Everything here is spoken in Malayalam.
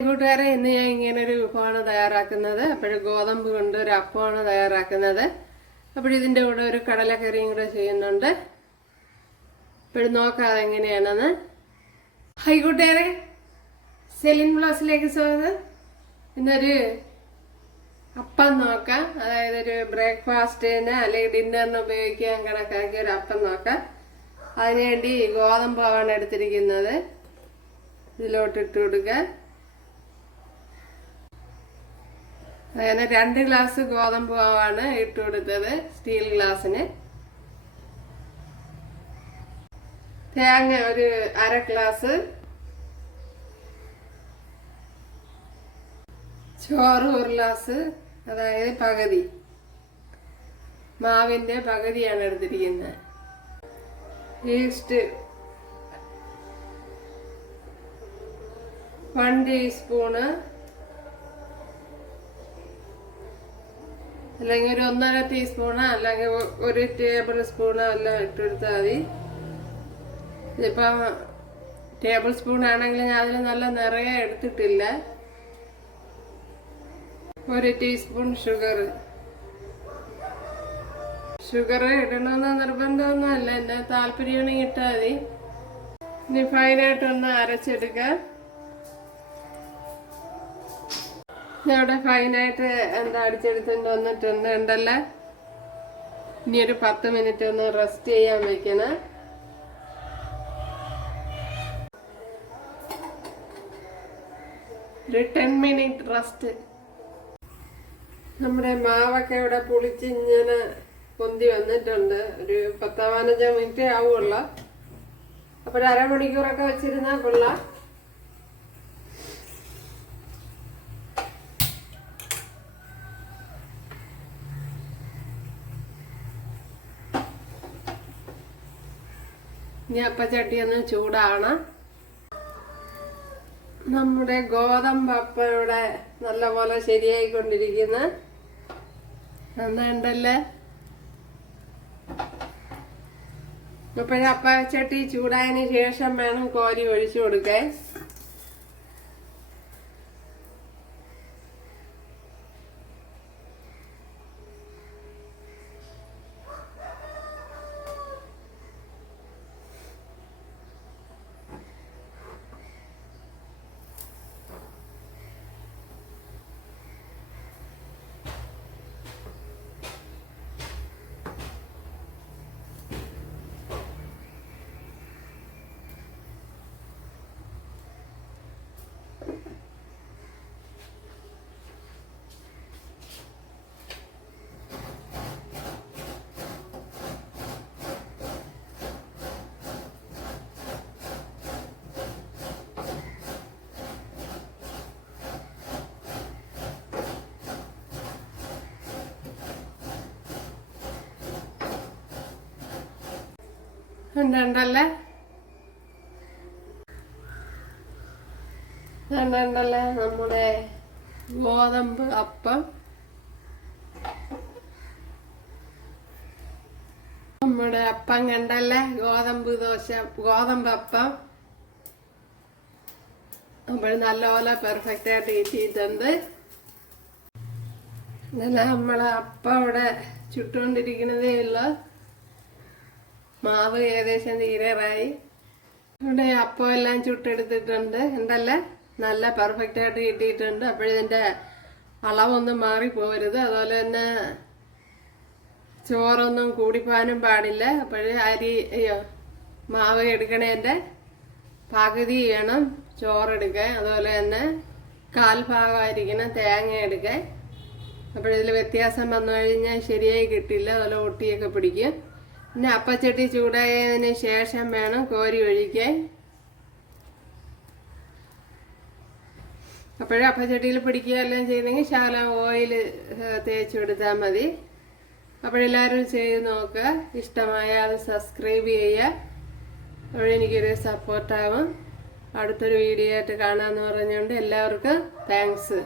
കൂട്ടുകാരെ ഇന്ന് ഞാൻ ഇങ്ങനെ ഒരു വിഭവമാണ് തയ്യാറാക്കുന്നത്. അപ്പോഴും ഗോതമ്പ് കൊണ്ട് ഒരു അപ്പമാണ് തയ്യാറാക്കുന്നത്. അപ്പോൾ ഇതിന്റെ കൂടെ ഒരു കടലക്കറിയും കൂടെ ചെയ്യുന്നുണ്ട്. ഇപ്പോഴും നോക്കാതെ എങ്ങനെയാണെന്ന്. ഹൈ കൂട്ടുകാരെ സെലിൻ ബ്ലോസിലേക്ക് സ്വാഗതം. ഇന്നൊരു അപ്പം നോക്കാം. അതായത് ഒരു ബ്രേക്ക്ഫാസ്റ്റിന് അല്ലെങ്കിൽ ഡിന്നറിന് ഉപയോഗിക്കാൻ കണക്കാക്കിയ ഒരു അപ്പം നോക്കാം. അതിനുവേണ്ടി ഗോതമ്പാവാണ് എടുത്തിരിക്കുന്നത്. ഇതിലോട്ട് ഇട്ട് കൊടുക്കുക അങ്ങനെ രണ്ട് ഗ്ലാസ് ഗോതമ്പ് മാവാണ് ഇട്ട് കൊടുത്തത് സ്റ്റീൽ ഗ്ലാസ്സിന്. തേങ്ങ ഒരു അര ഗ്ലാസ്. ചോറ് ഒരു ഗ്ലാസ് അതായത് പകുതി. മാവിന്റെ പകുതിയാണ് എടുത്തിരിക്കുന്നത്. ഈസ്റ്റ്. വൺ ടീസ്പൂണ് അല്ലെങ്കിൽ ഒരു ഒന്നര ടീസ്പൂണോ അല്ലെങ്കിൽ ഒരു ടേബിൾ സ്പൂണോ എല്ലാം ഇട്ടെടുത്താൽ മതി. ഇതിപ്പം ടേബിൾ സ്പൂൺ ആണെങ്കിൽ ഞാൻ അതിൽ നല്ല നിറയെ എടുത്തിട്ടില്ല. ഒരു ടീസ്പൂൺ ഷുഗർ ഷുഗർ ഇടണമെന്ന് നിർബന്ധമൊന്നുമല്ല എന്നെ താല്പര്യമാണെങ്കിൽ ഇട്ടാൽ മതി. ഇനി ഫൈനായിട്ടൊന്ന് അരച്ചെടുക്കാം. ഇവിടെ ഫൈനായിട്ട് എന്താ അടിച്ചെടുത്തിട്ട് വന്നിട്ടുണ്ട് ഉണ്ടല്ലേ? ഇനി ഒരു പത്ത് മിനിറ്റ് ഒന്ന് റെസ്റ്റ് ചെയ്യാൻ വെക്കണം. ഒരു ടെൻ മിനിറ്റ് റെസ്റ്റ് നമ്മുടെ മാവൊക്കെ ഇവിടെ പുളിച്ച് ഇങ്ങനെ പൊന്തി വന്നിട്ടുണ്ട്. ഒരു പത്തോ പതിനഞ്ചോ മിനിറ്റ് ആവുള്ള. അപ്പോൾ ഒരു അരമണിക്കൂറൊക്കെ കൊള്ളാം. ഇനി അപ്പച്ചട്ടി ഒന്ന് ചൂടാണ് നമ്മുടെ ഗോതമ്പ് അപ്പം ഇവിടെ നല്ലപോലെ ശരിയായിക്കൊണ്ടിരിക്കുന്നു. നന്നുണ്ടല്ലേ അപ്പോഴപ്പച്ചട്ടി ചൂടായതിന് ശേഷം വേണം കോരി ഒഴിച്ചു കൊടുക്കാൻ. ഉണ്ടല്ലേ? കണ്ടല്ലേ നമ്മുടെ ഗോതമ്പ് അപ്പം? നമ്മുടെ അപ്പം കണ്ടല്ലേ? ഗോതമ്പ് ദോശ ഗോതമ്പ് അപ്പം. നമ്മൾ നല്ലപോലെ പെർഫെക്റ്റ് ആയിട്ട് ഈറ്റിയിട്ടുണ്ട് ഇന്നലെ നമ്മളെ അപ്പം അവിടെ ചുട്ടുകൊണ്ടിരിക്കുന്നതേ ഉള്ളൂ. മാവ് ഏകദേശം തീരാറായി ഇവിടെ അപ്പം എല്ലാം ചുട്ടെടുത്തിട്ടുണ്ട്. എന്തല്ലേ? നല്ല പെർഫെക്റ്റ് ആയിട്ട് കിട്ടിയിട്ടുണ്ട്. അപ്പോഴിതിന്റെ അളവൊന്നും മാറിപ്പോകരുത്. അതുപോലെ തന്നെ ചോറൊന്നും കൂടിപ്പോകാനും പാടില്ല. അപ്പോഴേ അരി അയ്യോ മാവ് എടുക്കണേന്റെ പകുതി വേണം ചോറെടുക്കുക അതുപോലെ തന്നെ കാൽഭാഗമായിരിക്കണം തേങ്ങ എടുക്കാൻ. അപ്പോഴിതിൽ വ്യത്യാസം വന്നു കഴിഞ്ഞാൽ ശരിയായി കിട്ടില്ല. അതുപോലെ ഒട്ടിയൊക്കെ പിടിക്കും. പിന്നെ അപ്പച്ചട്ടി ചൂടായതിന് ശേഷം വേണം കോരി ഒഴിക്കാൻ. അപ്പോഴും അപ്പച്ചട്ടിയിൽ പിടിക്കുക എല്ലാം ചെയ്തെങ്കിൽ ശാല ഓയിൽ തേച്ച് കൊടുത്താൽ മതി. അപ്പോഴെല്ലാവരും ചെയ്ത് നോക്കുക. ഇഷ്ടമായ അത് സബ്സ്ക്രൈബ് ചെയ്യുക. അപ്പോഴെനിക്കൊരു സപ്പോർട്ടാവും അടുത്തൊരു വീഡിയോ ആയിട്ട് കാണാമെന്ന് പറഞ്ഞുകൊണ്ട് എല്ലാവർക്കും താങ്ക്സ്